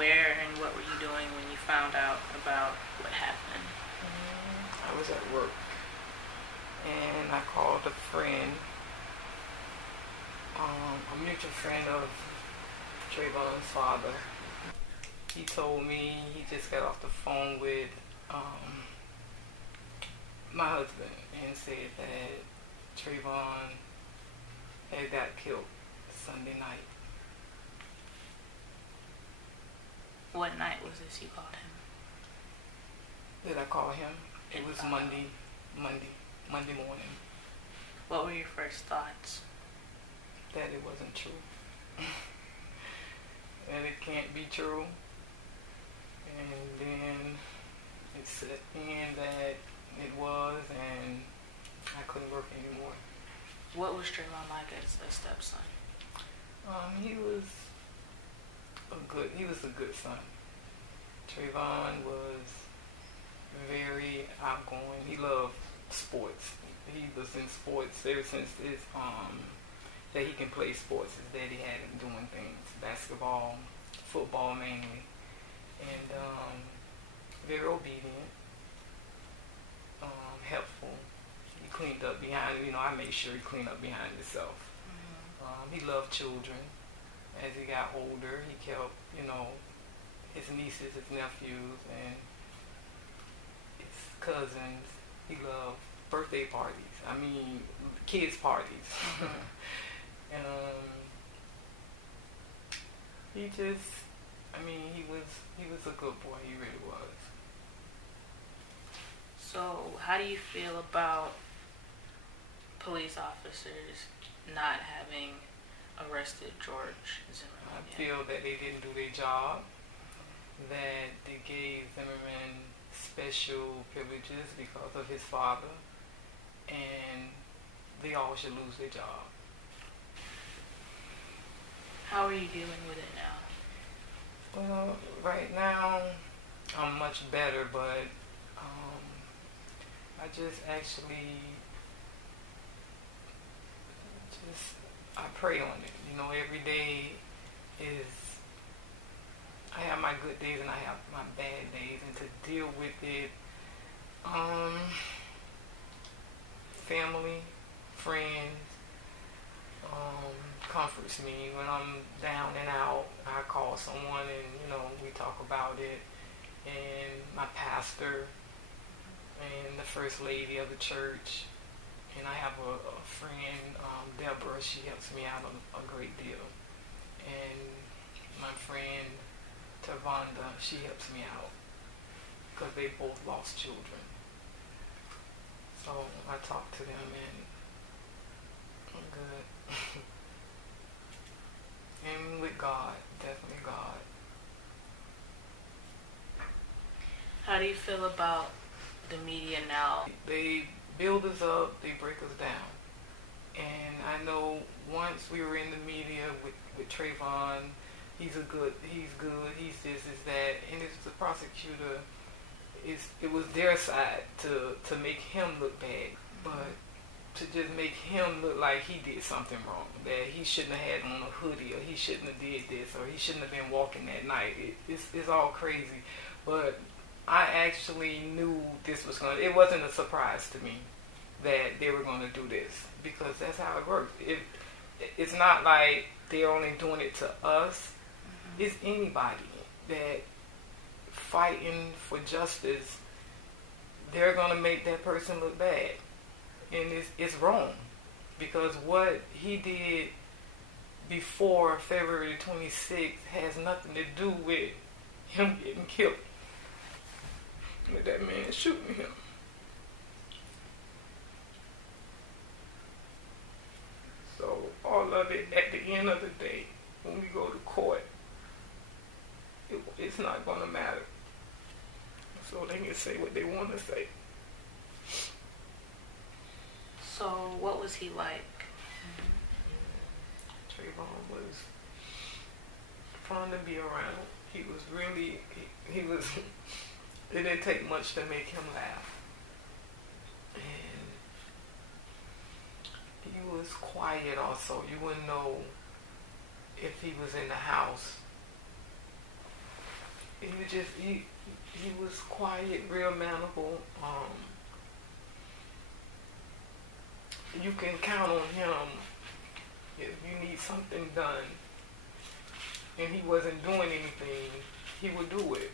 where and what were you doing when you found out about what happened? I was at work, and I called a friend, a mutual friend of Trayvon's father. He told me he just got off the phone with my husband and said that Trayvon had got killed Sunday night. What night was this you called him? Did I call him? It was Monday morning. What were your first thoughts? That it wasn't true. That it can't be true. And then it set in that it was, and I couldn't work anymore. What was Trayvon like as a stepson? He was a good son. Trayvon was very outgoing. He loved sports. He was in sports ever since that he can play sports. His daddy had him doing things, basketball, football mainly, and very obedient, helpful. He cleaned up behind, I made sure he cleaned up behind himself. Mm-hmm. He loved children. As he got older, he kept, his nieces, his nephews, and his cousins. He loved birthday parties. Kids' parties. And he was a good boy. He really was. So, how do you feel about police officers not having arrested George Zimmerman? I feel that they didn't do their job, that they gave Zimmerman special privileges because of his father, and they all should lose their job. How are you dealing with it now? Well, right now, I'm much better, but I just actually I pray on it. Every day I have my good days and I have my bad days, and to deal with it, family, friends, comforts me. When I'm down and out, I call someone and, we talk about it. And my pastor and the first lady of the church, and I have a friend, Deborah. She helps me out a great deal. And my friend, Trayvon, she helps me out because they both lost children. So I talk to them and I'm good. And with God, definitely God. How do you feel about the media now? They build us up, they break us down. And I know once we were in the media with Trayvon, he's good, he's this, he's that, and it's the prosecutor, it was their side to make him look bad, but to just make him look like he did something wrong, that he shouldn't have had on a hoodie, or he shouldn't have did this, or he shouldn't have been walking that night. It's all crazy. But I actually knew this was it wasn't a surprise to me that they were going to do this, because that's how it works. It's not like they're only doing it to us. Mm-hmm. It's anybody that fighting for justice, they're going to make that person look bad. And it's wrong, because what he did before February 26th has nothing to do with him getting killed, with that man shooting him. So all of it, at the end of the day, when we go to court, it's not going to matter. So they can say what they want to say. So what was he like? Trayvon was fun to be around. He was really, he was, it didn't take much to make him laugh. And he was quiet also. You wouldn't know if he was in the house he was quiet, real manable. You can count on him if you need something done, and he wasn't doing anything, he would do it.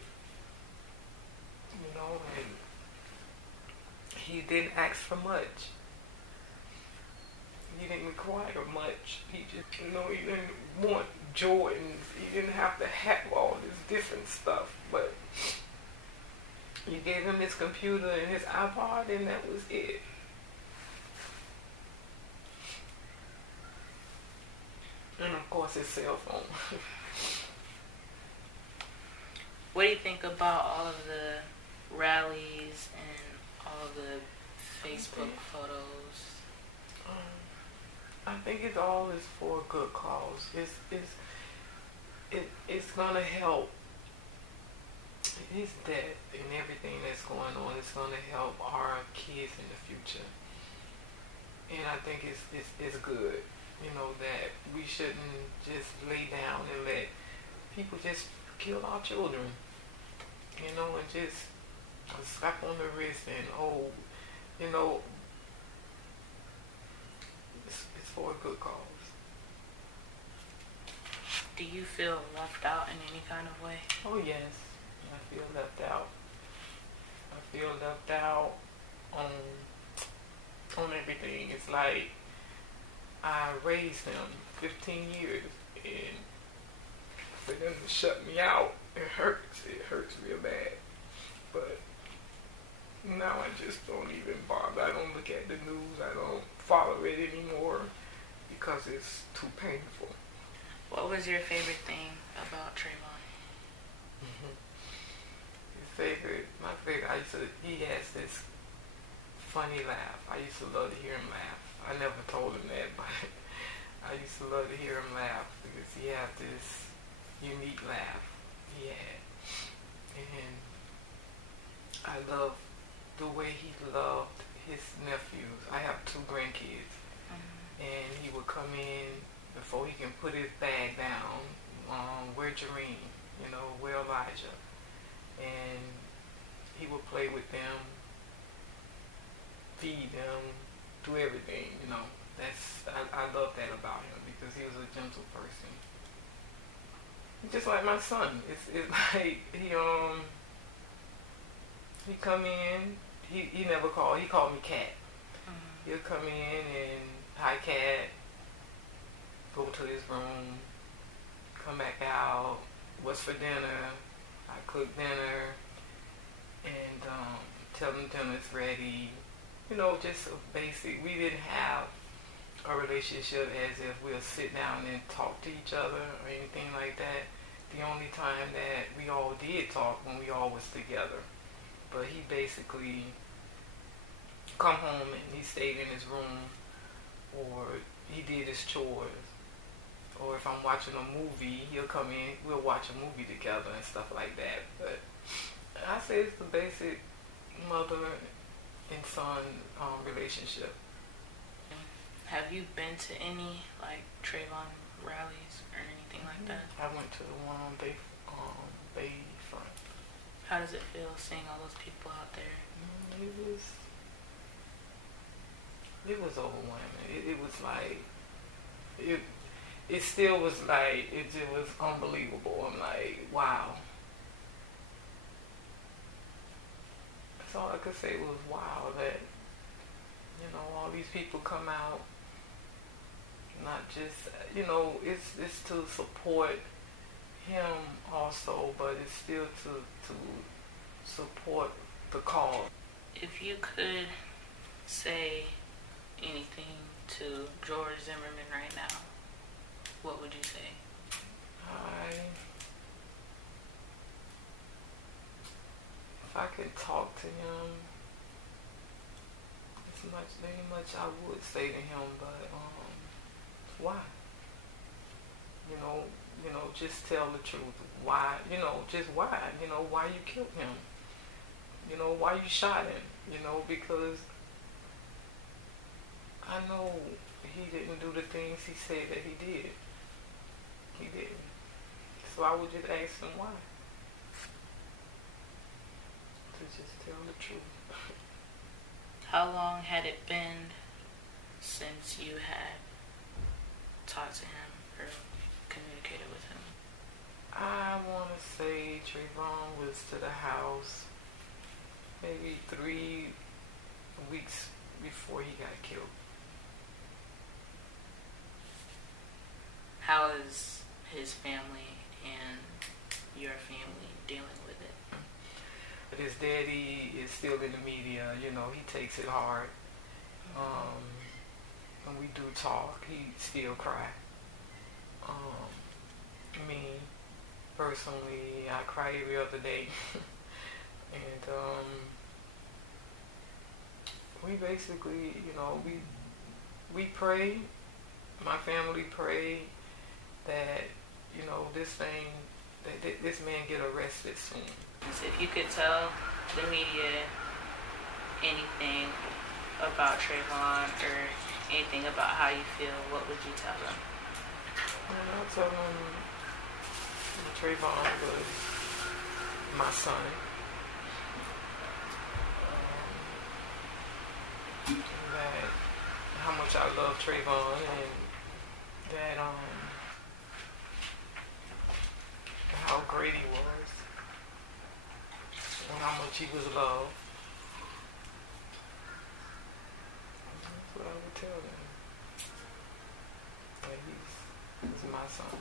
And he didn't ask for much. He didn't require much. He just, he didn't want Jordans. He didn't have to have all this different stuff. But you gave him his computer and his iPod, and that was it. And of course his cell phone. What do you think about all of the rallies and all of the Facebook photos? I think it all is for a good cause. It's gonna help. His death and everything that's going on is gonna help our kids in the future. And I think it's good. That we shouldn't just lay down and let people just kill our children. And just slap on the wrist and it's for a good cause. Do you feel left out in any kind of way? Oh yes, I feel left out. I feel left out on everything. It's like I raised him 15 years, and for them to shut me out, it hurts. It hurts real bad. But now I just don't even bother. I don't look at the news. I don't follow it anymore because it's too painful. What was your favorite thing about Trayvon? My favorite, he has this funny laugh. I used to love to hear him laugh. I never told him that, but I used to love to hear him laugh because he had this unique laugh he had. And I love the way he loved his nephews. I have 2 grandkids. And he would come in before he can put his bag down, where Jareen, where Elijah. And he would play with them, feed them, do everything, I love that about him because he was a gentle person. Just like my son. It's like he come in, he never called, he called me Cat. He'll come in and hi Cat, go to his room, come back out, what's for dinner? I cook dinner and tell them dinner's ready. Just a basic. We didn't have a relationship as if we'll sit down and talk to each other or anything like that. The only time that we all did talk when we all was together. But he basically come home and he stayed in his room, or he did his chores. Or if I'm watching a movie, he'll come in, we'll watch a movie together and stuff like that. But I say it's the basic mother and son relationship. Have you been to any Trayvon rallies or anything like that? I went to the one on Bayfront. How does it feel seeing all those people out there? It was overwhelming. It was like it still was like it was unbelievable. I'm like, wow. That's all I could say was wow, that all these people come out, not just it's to support him also, but it's still to support the cause. If you could say anything to George Zimmerman right now, what would you say? If I could talk to him, very much I would say to him, but why? Just tell the truth. Why? Just why? Why you killed him? Why you shot him? Because I know he didn't do the things he said that he did. He didn't. So I would just ask him why. to just tell the truth. How long had it been since you had talked to him or communicated with him? I want to say Trayvon was to the house maybe 3 weeks before he got killed. How is his family and your family dealing with it? But his daddy is still in the media, you know, he takes it hard. When we do talk, he still cry. Me, personally, I cry every other day. And we basically, you know, we pray, my family pray that, you know, this man get arrested soon. So if you could tell the media anything about Trayvon or anything about how you feel, what would you tell them? I'll tell them Trayvon was my son. That how much I love Trayvon, and that how great he was, and how much he was loved. That's what I would tell them. That he's my son.